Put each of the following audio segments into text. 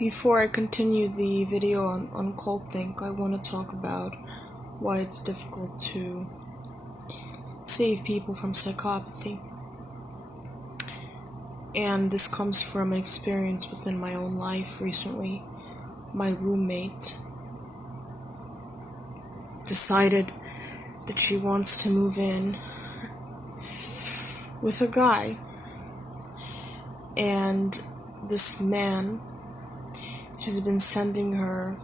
Before I continue the video on CultThink, I want to talk about why it's difficult to save people from psychopathy. And this comes from an experience within my own life recently. My roommate decided that she wants to move in with a guy. And this man has been sending her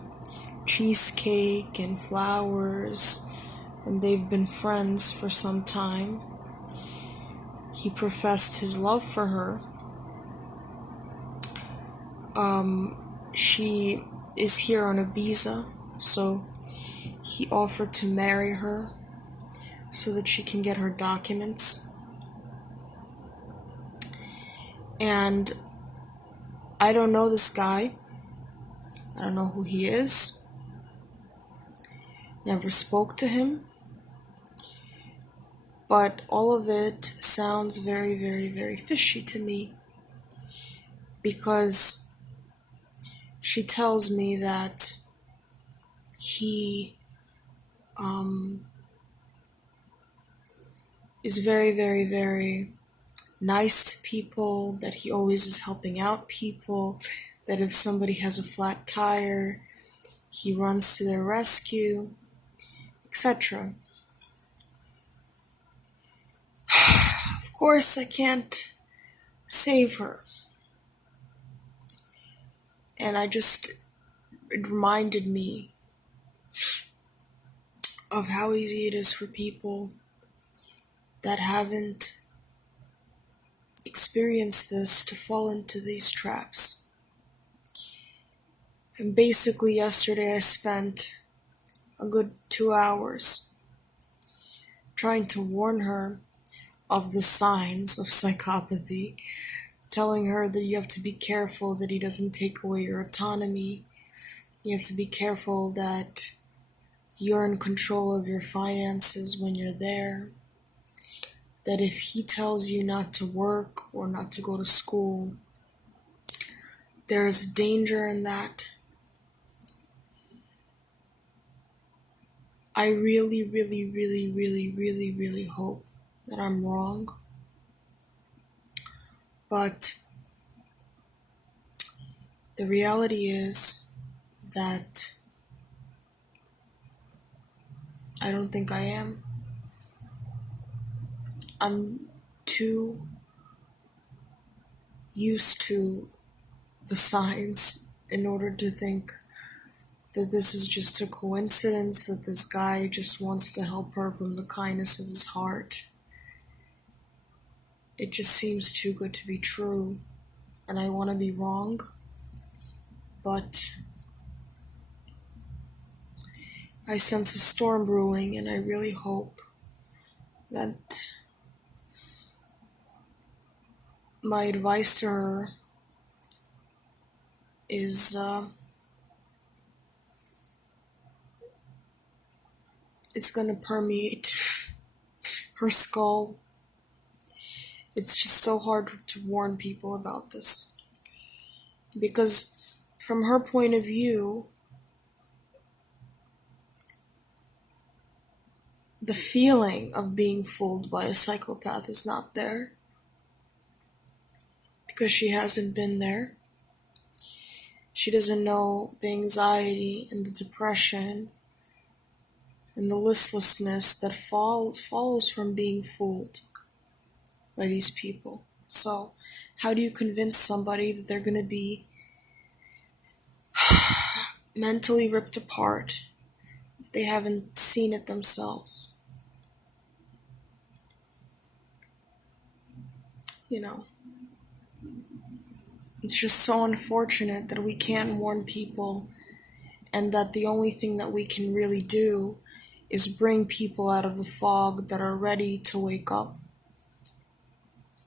cheesecake and flowers, and they've been friends for some time. He professed his love for her. She is here on a visa, so he offered to marry her so that she can get her documents. And I don't know this guy. I don't know who he is. Never spoke to him. But all of it sounds very, very, very fishy to me. Because she tells me that he is very, very, very nice to people, that he always is helping out people, that if somebody has a flat tire, he runs to their rescue, etc. Of course, I can't save her. And it reminded me of how easy it is for people that haven't experienced this to fall into these traps. And basically yesterday I spent a good 2 hours trying to warn her of the signs of psychopathy, telling her that you have to be careful that he doesn't take away your autonomy. You have to be careful that you're in control of your finances when you're there. That if he tells you not to work or not to go to school, there is danger in that. I really, really, really, really, really, really hope that I'm wrong. But the reality is that I don't think I am. I'm too used to the signs in order to think that this is just a coincidence, that this guy just wants to help her from the kindness of his heart. It just seems too good to be true, and I want to be wrong, but I sense a storm brewing, and I really hope that my advice to her is it's going to permeate her skull. It's just so hard to warn people about this. Because from her point of view, the feeling of being fooled by a psychopath is not there. Because she hasn't been there. She doesn't know the anxiety and the depression and the listlessness that follows from being fooled by these people. So, how do you convince somebody that they're going to be mentally ripped apart if they haven't seen it themselves? You know, it's just so unfortunate that we can't warn people, and that the only thing that we can really do is bring people out of the fog that are ready to wake up.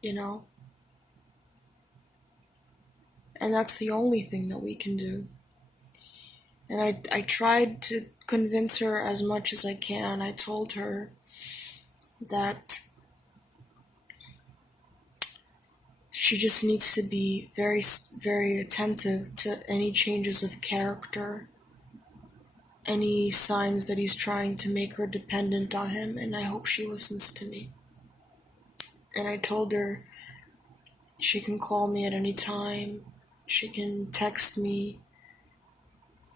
You know? And that's the only thing that we can do. And I tried to convince her as much as I can. I told her that she just needs to be very, very attentive to any changes of character, any signs that he's trying to make her dependent on him, and I hope she listens to me. And I told her she can call me at any time, she can text me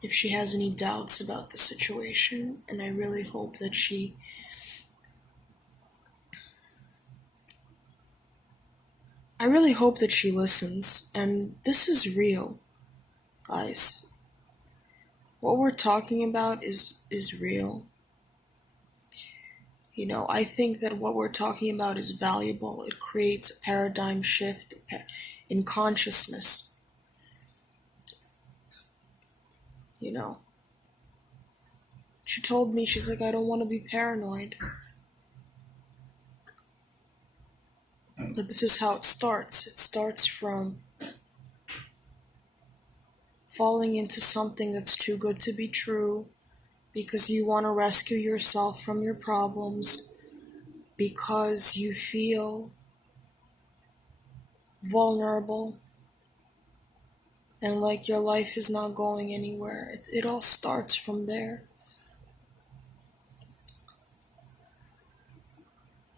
if she has any doubts about the situation, and I really hope that she listens. And this is real, guys. What we're talking about is real. I think that what we're talking about is valuable. It creates a paradigm shift in consciousness. You know, she told me, she's like, I don't want to be paranoid. But this is how it starts. It starts from falling into something that's too good to be true because you want to rescue yourself from your problems, because you feel vulnerable and like your life is not going anywhere. It all starts from there.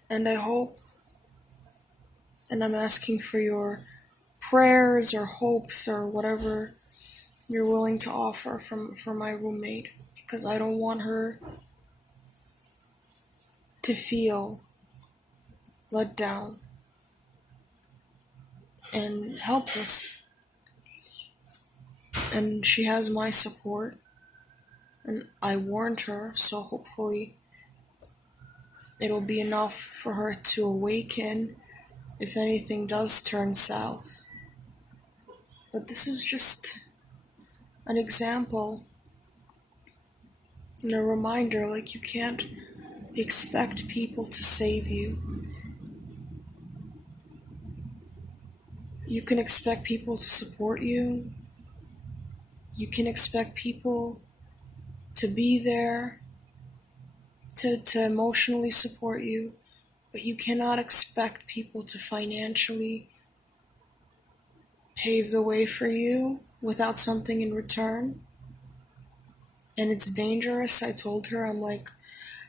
And I hope, and I'm asking for your prayers or hopes or whatever you're willing to offer for my roommate, because I don't want her to feel let down and helpless. And she has my support, and I warned her, so hopefully it'll be enough for her to awaken if anything does turn south. But this is just an example and a reminder, like, you can't expect people to save you. You can expect people to support you. You can expect people to be there, to emotionally support you, but you cannot expect people to financially pave the way for you without something in return. And it's dangerous. I told her, I'm like,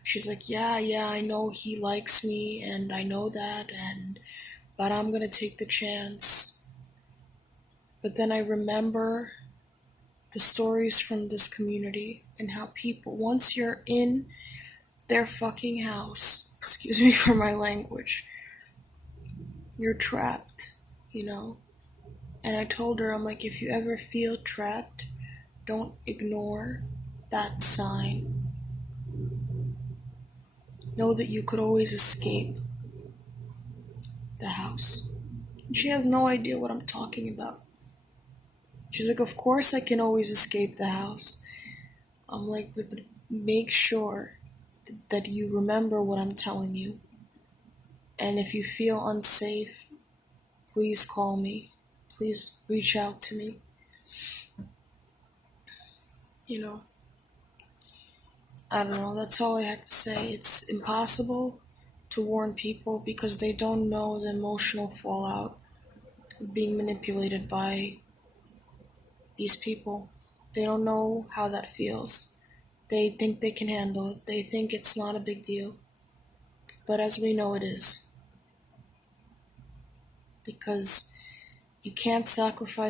she's like, yeah, I know he likes me, and I know that, but I'm gonna take the chance. But then I remember the stories from this community and how people, once you're in their fucking house, excuse me for my language, you're trapped, you know? And I told her, I'm like, if you ever feel trapped, don't ignore that sign. Know that you could always escape the house. And she has no idea what I'm talking about. She's like, of course I can always escape the house. I'm like, but make sure that you remember what I'm telling you. And if you feel unsafe, please call me. Please reach out to me. I don't know, that's all I had to say. It's impossible to warn people because they don't know the emotional fallout of being manipulated by these people. They don't know how that feels. They think they can handle it. They think it's not a big deal. But as we know, it is. Because you can't sacrifice